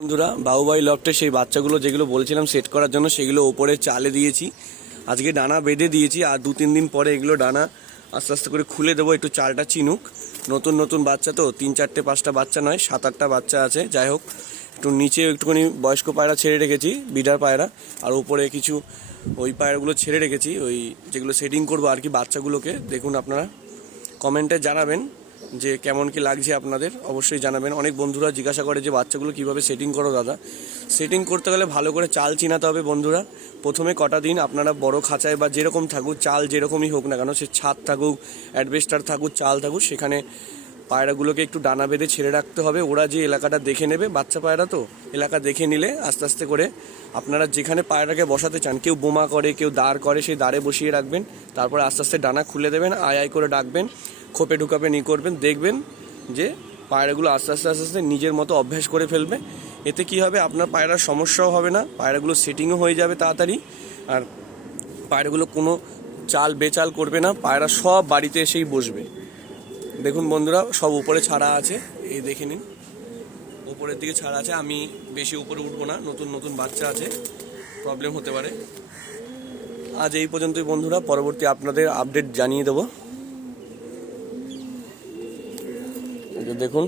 বন্ধুরা, বাবুভাই লফটে সেই বাচ্চাগুলো যেগুলো বলছিলাম সেট করার জন্য সেগুলো ওপরে চালে দিয়েছি। আজকে ডানা বেঁধে দিয়েছি, আর 2-3 দিন পরে এগুলো ডানা আস্তে আস্তে করে খুলে দেবো, একটু চালটা চিনুক। নতুন নতুন বাচ্চা তো, 3-4-5টা বাচ্চা নয়, 7-8টা বাচ্চা আছে। যাই হোক, একটু নিচে একটুখানি বয়স্ক পায়রা ছেড়ে রেখেছি, বিডার পায়রা, আর উপরে কিছু ওই পায়রাগুলো ছেড়ে রেখেছি, ওই যেগুলো সেটিং করবো আর কি বাচ্চাগুলোকে। দেখুন, আপনারা কমেন্টে জানাবেন যে কেমন কি লাগছে, আপনাদের অবশ্যই জানাবেন। অনেক বন্ধুরা জিজ্ঞাসা করে যে বাচ্চাগুলো কিভাবে সেটিং করো দাদা। সেটিং করতে গেলে ভালো করে চাল চিনাতে হবে বন্ধুরা। প্রথমে কটা দিন আপনারা বড় খাঁচায় বা যেরকম থাকুক, চাল যেরকমই হোক না কেন, সে ছাদ থাকুক, অ্যাডভেস্টার থাকুক, চাল থাকুক, সেখানে পায়রাগুলোকে একটু ডানা বেঁধে ছেড়ে রাখতে হবে। ওরা যে এলাকাটা দেখে নেবে, বাচ্চা পায়রা তো, এলাকা দেখে নিলে আস্তে আস্তে করে আপনারা যেখানে পায়রাকে বসাতে চান, কেউ বোমা করে, কেউ দাঁড় করে, সেই দাঁড়ে বসিয়ে রাখবেন। তারপর আস্তে আস্তে ডানা খুলে দেবেন, আয় আয় করে ডাকবেন, খোপে ঢুকাবেন, করবেন। দেখবেন যে পায়রাগুলো আস্তে আস্তে আস্তে আস্তে নিজের মতো অভ্যাস করে ফেলবে। এতে কি হবে, আপনার পায়রার সমস্যাও হবে না, পায়রাগুলো সেটিংও হয়ে যাবে তাড়াতাড়ি, আর পায়রাগুলো কোনো চাল বেচাল করবে না, পায়রা সব বাড়িতে এসেই বসবে। দেখুন বন্ধুরা, সব উপরে ছাড়া আছে, এই দেখে নিন, উপরের দিকে ছাড়া আছে। আমি বেশি উপরে উঠবো না, নতুন নতুন বাচ্চা আছে, প্রবলেম হতে পারে। আজ এই পর্যন্তই বন্ধুরা, পরবর্তী আপনাদের আপডেট জানিয়ে দেবো। দেখুন।